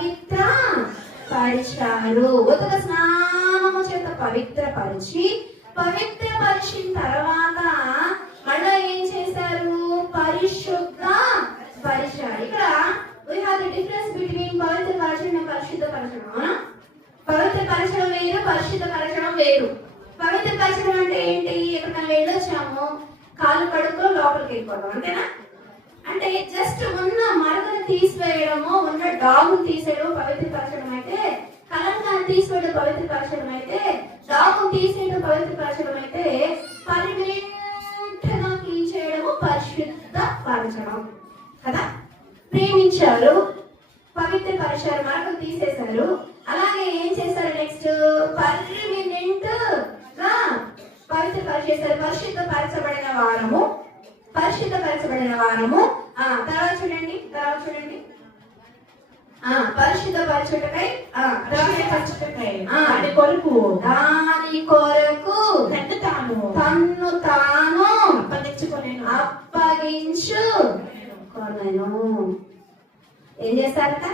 పవిత్ర పరిచారు. ఉదక స్నానము చేత పవిత్రపరిచి, పవిత్రపరిచిన తర్వాత మళ్ళా ఏం చేశారు? పరిశుద్ధ పరిచారు. ఇక్కడ we have the difference between పవిత్ర పరచడం and పరిశుద్ధ పరచడం. అవునా? పవిత్ర పరచడం వేరు, పరిశుద్ధ పరచడం వేరు. పవిత్ర పరచడం అంటే ఏంటి? ఎక్కడికైనా వెళ్ళొచ్చాము, కాలు కడుక్కొని లోపలికి వెళ్ళిపోవడం, అంతేనా? అంటే జస్ట్ ఉన్న మరకను తీసివేయడము, ఉన్న డాగు తీసేయడం పవిత్రపరచడం అయితే, కలంకాన్ని తీసివేయడం పవిత్రపరచడం అయితే, డాగు తీసేయడం పవిత్రపరచడం అయితే, పర్మనెంట్గా క్లీన్ చేయడము పరిశుద్ధ పరచడం కదా. ప్రేమించారు, పవిత్రపరిచారు, మరకను తీసేశారు. అలాగే ఏం చేశారు? నెక్స్ట్ పర్మనెంట్ గా పవిత్రపరిచేశారు. పరిశుద్ధపరచబడిన వారము, పరిశుద్ధపరచబడిన వారము. తర్వాత చూడండి, పరిశుద్ధపరచుటకై దాని కొరకు తన్ను తాను అప్పగించుకొనెను. ఏం చేస్తారట?